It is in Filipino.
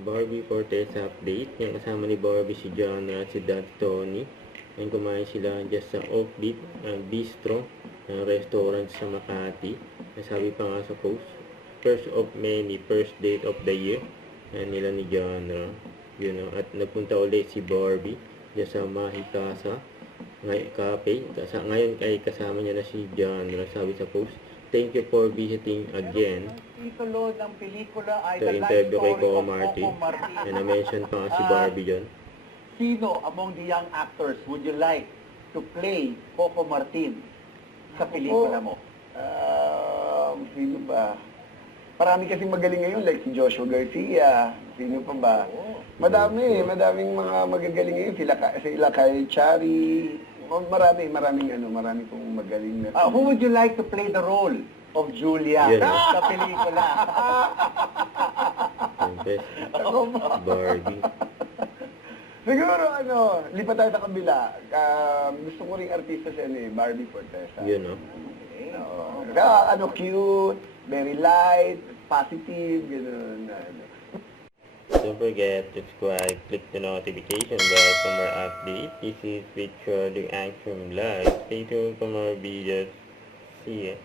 Barbie Fortesa update. Yung kasama ni Barbie si John at si Dad Tony. Ngayon kumain sila dyan sa Offbeat Bistro, restaurant sa Makati. Sabi pa nga sa post, first of many, first date of the year. Nila ni John, at nagpunta ulit si Barbie dyan sa Mahikasa Cafe. Ngayon ay kasama niya na si John. Sabi sa post, thank you for visiting again. Titulo ng pelikula ay Ito, The Life interview kay Story Coco of Martin. Coco Martin. Na-mention pa nga si Barbie dyan. Sino among the young actors would you like to play Coco Martin sa pelikula mo? Sino ba? Marami kasing magaling ngayon, like si Joshua Garcia. Sino pa ba? Madaming mga magagaling ngayon. Sila kay Chari. Marami pong magaling na. Who would you like to play the role of Julia sa pelikula? Best Barbie. Siguro, lipat tayo sa kabila. Gusto ko ring artista siya Barbie Fortesa. Yun, no? Cute, very light, positive, gano'n. Don't forget to subscribe, click the notification bell for more updates. This is Victor the Action Live. Stay tuned for more videos. See ya.